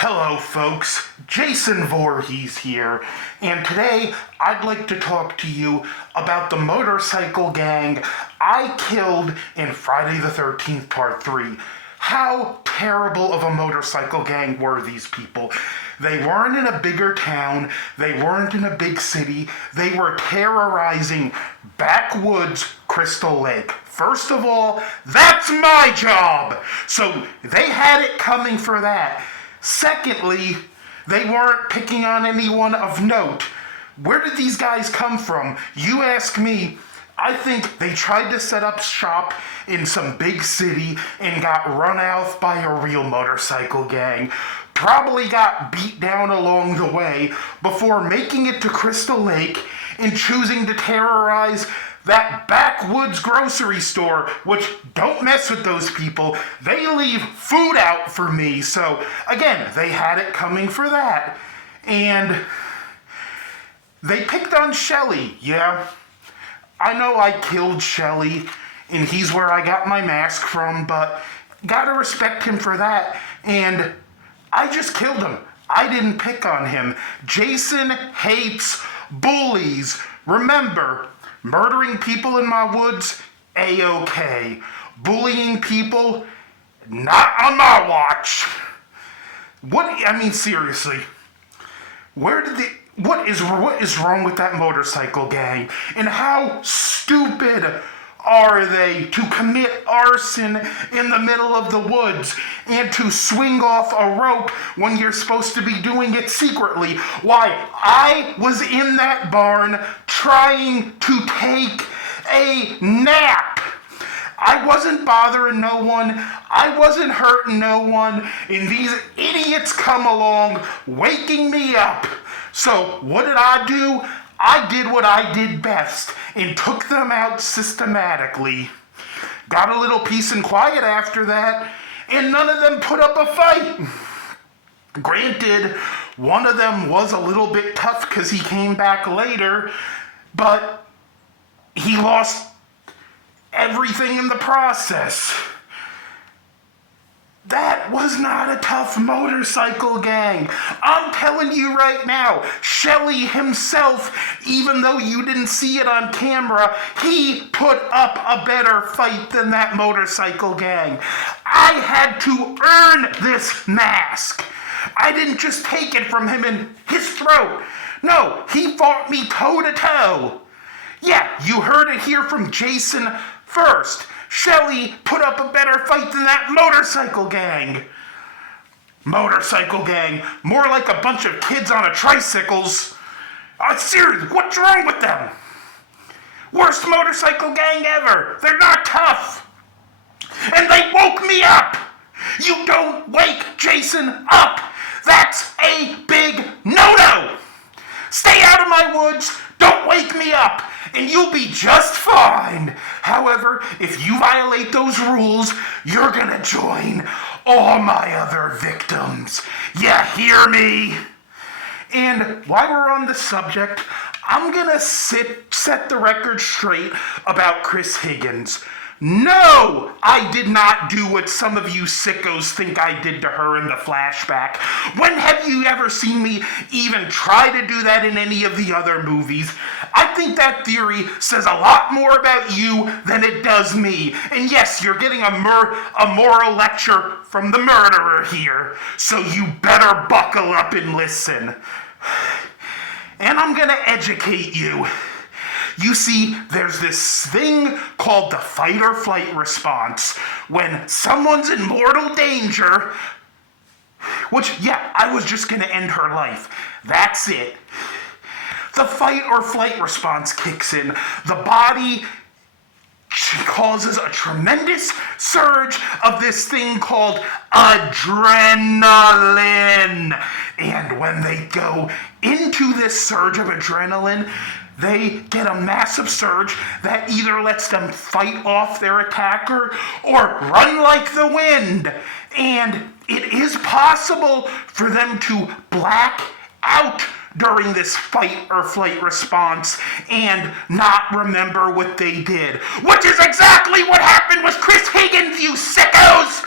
Hello folks, JasonVoorhees here, and today I'd like to talk to you about the motorcycle gang I killed in Friday the 13th Part 3. How terrible of a motorcycle gang were these people? They weren't in a bigger town, they weren't in a big city, they were terrorizing backwoods Crystal Lake. First of all, that's my job! So they had it coming for that. Secondly, they weren't picking on anyone of note. Where did these guys come from? You ask me. I think they tried to set up shop in some big city and got run out by a real motorcycle gang. Probably got beat down along the way before making it to Crystal Lake and choosing to terrorize that backwoods grocery store, which don't mess with those people. They leave food out for me. So again, they had it coming for that. And they picked on Shelly. Yeah, I know I killed Shelly and he's where I got my mask from, but gotta respect him for that. And I just killed him. I didn't pick on him. Jason hates bullies. Remember, murdering people in my woods, A-okay. Bullying people, not on my watch. Seriously. What is wrong with that motorcycle gang? And how stupid are they to commit arson in the middle of the woods and to swing off a rope when you're supposed to be doing it secretly? Why, I was in that barn trying to take a nap. I wasn't bothering no one. I wasn't hurting no one. And these idiots come along waking me up. So what did I do? I did what I did best and took them out systematically. Got a little peace and quiet after that, and none of them put up a fight. Granted, one of them was a little bit tough because he came back later, but he lost everything in the process. That was not a tough motorcycle gang. I'm telling you right now, Shelly himself, even though you didn't see it on camera, he put up a better fight than that motorcycle gang. I had to earn this mask. I didn't just take it from him in his throat. No, he fought me toe to toe. Yeah, you heard it here from Jason first. Shelly put up a better fight than that motorcycle gang. Motorcycle gang, more like a bunch of kids on a tricycles. Seriously, what's wrong with them? Worst motorcycle gang ever. They're not tough. And they woke me up. You don't wake Jason up. That's a big no-no. Stay out of my woods. Don't wake me up, and you'll be just fine. However, if you violate those rules, you're gonna join all my other victims. You hear me? And while we're on the subject, I'm gonna set the record straight about Chris Higgins. No, I did not do what some of you sickos think I did to her in the flashback. When have you ever seen me even try to do that in any of the other movies? I think that theory says a lot more about you than it does me. And yes, you're getting a moral lecture from the murderer here, so you better buckle up and listen. And I'm gonna educate you. You see, there's this thing called the fight or flight response. When someone's in mortal danger, which, yeah, I was just gonna end her life. That's it. The fight or flight response kicks in. The body causes a tremendous surge of this thing called adrenaline. And when they go into this surge of adrenaline, they get a massive surge that either lets them fight off their attacker or run like the wind. And it is possible for them to black out during this fight or flight response and not remember what they did. Which is exactly what happened with Chris Higgins, you sickos!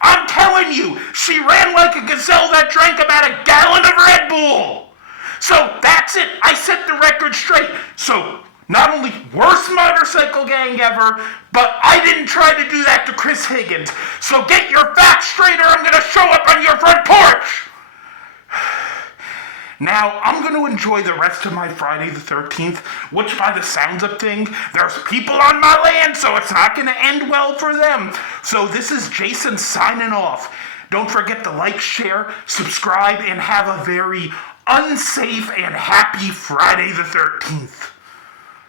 I'm telling you, she ran like a gazelle that drank about a gallon of Red Bull. So that's it. I set the record straight. So not only worst motorcycle gang ever, but I didn't try to do that to Chris Higgins. So get your facts straight or I'm going to show up on your front porch. Now, I'm going to enjoy the rest of my Friday the 13th, which by the sounds of things, there's people on my land, so it's not going to end well for them. So this is Jason signing off. Don't forget to like, share, subscribe, and have a very unsafe and happy Friday the 13th.